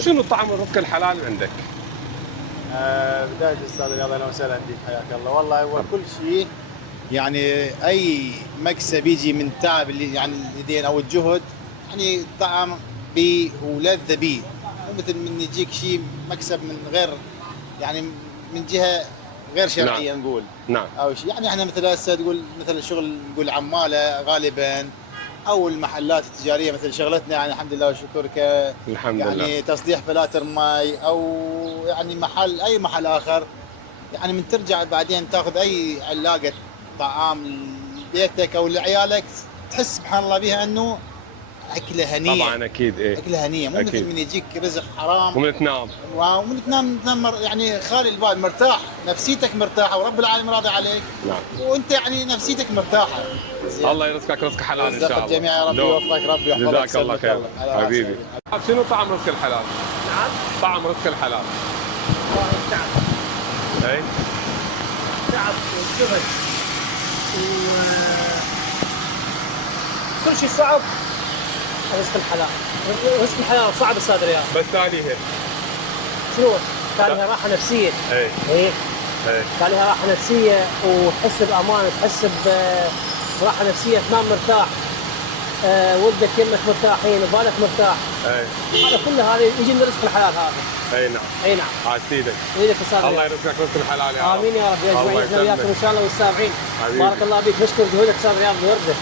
شنو طعم الرزق الحلال عندك؟ بداية أستاذ رياض، أهلا وسهلا فيك، حياك الله. والله هو كل شيء يعني أي مكسب يجي من تعب اللي يعني اليدين أو الجهد، يعني طعم بيه ولذة بيه. مو مثل من يجيك شيء مكسب من غير يعني من جهة غير نعم. شرعية نقول، نعم. أو شيء. يعني احنا مثل هسه تقول مثل الشغل نقول عمالة غالبا، أو المحلات التجارية مثل شغلتنا، يعني الحمد لله والشكر الحمد لله. يعني تصليح فلاتر ماي، أو يعني محل أي محل آخر. يعني من ترجع بعدين تاخذ اي علاقه طعام لبيتك او لعيالك، تحس سبحان الله بها انه اكله هنيه. طبعا اكيد ايه. اكله هنيه، مو مثل اكيد. من يجيك رزق حرام ومن تنام. ومن تنام يعني خالي البال، مرتاح، نفسيتك مرتاحه ورب العالمين راضي عليك، نعم. وانت يعني نفسيتك مرتاحه. زين. الله يرزقك رزق حلال ان رزق شاء الله. الجميع يا رب، دوم. يوفقك ربي ويحفظك جزاك الله ويسلمك خير. الله على راسي حبيبي. شنو طعم رزق الحلال؟ نعم. طعم رزق الحلال. والله التعب، اي. تعب والجهد وكل شيء صعب. رزق الحلال، رزق الحلال صعب استاذ رياض. بس تاليه. شنو؟ كان لها راحه نفسيه. اي. ايه، اي. كان لها راحه نفسيه وتحس بامان، تحس براحه نفسيه، تنام مرتاح، ولدك يمك مرتاحين وبالك مرتاح. اي. هذا كله هذا يجي من رزق الحلال هذا. اي نعم. اي نعم. عاد سيدك. ايدك استاذ الله رياض. يرزقك رزق الحلال يا رب. امين يا رب، يا الله اجمعين احنا وياكم يسلمك. ان شاء الله والسامعين. حبيبي. بارك الله فيك، نشكر جهودك استاذ رياض بورده.